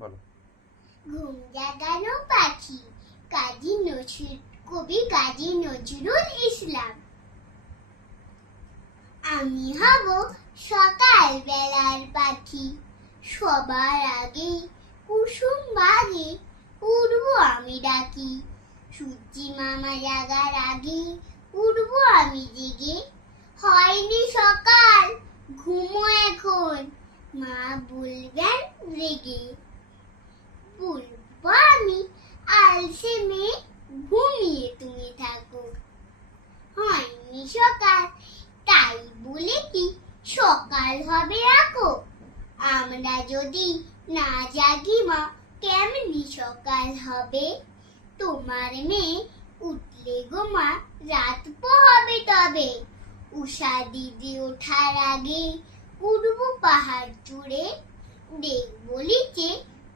বলো। ঘুম জাগানো পাখি, কবি কাজী নজরুল ইসলাম। আমি হব সকাল বেলার পাখি, সবার আগে কুসুম বাগে উড়বো আমি ডাকি। সূর্যি মামা জাগার আগে উড়বো আমি জেগে। হয়নি সকাল, ঘুমো এখন, মা বলবেন রেগে। বলবো আমি আলসে মেয়ে, ঘুমিয়ে তুমি থাকো। হয়নি সকাল, তাই বলে কি সকাল হবে রাখো। আমরা যদি না জাগি মা, কেমনি সকাল হবে। তোমার মেয়ে উঠলে গো মা, রাত পোহাবে তবে। উষা দিদি ওঠার আগে উঠবো পাহাড় চূড়ে। দেখবো নিচে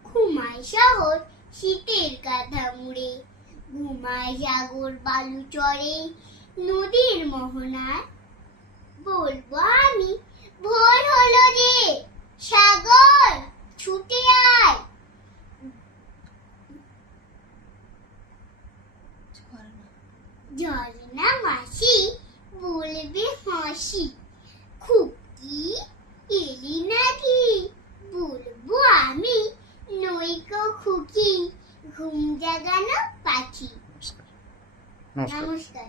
ঘুমায় শহর শীতের কাঁথা মুড়ে। ঘুমায় সাগর বালু চড়ে নদীর মোহনায়। বলবো আমি ভোর হলো যে, সাগর ছুটে আয়। ঝর্ণা মাসি বলবে হাসি, খুকি এলি নাকি। বলবো আমি নইকো খুকি, ঘুম জাগানো পাখি। নমস্কার। নমস্কার।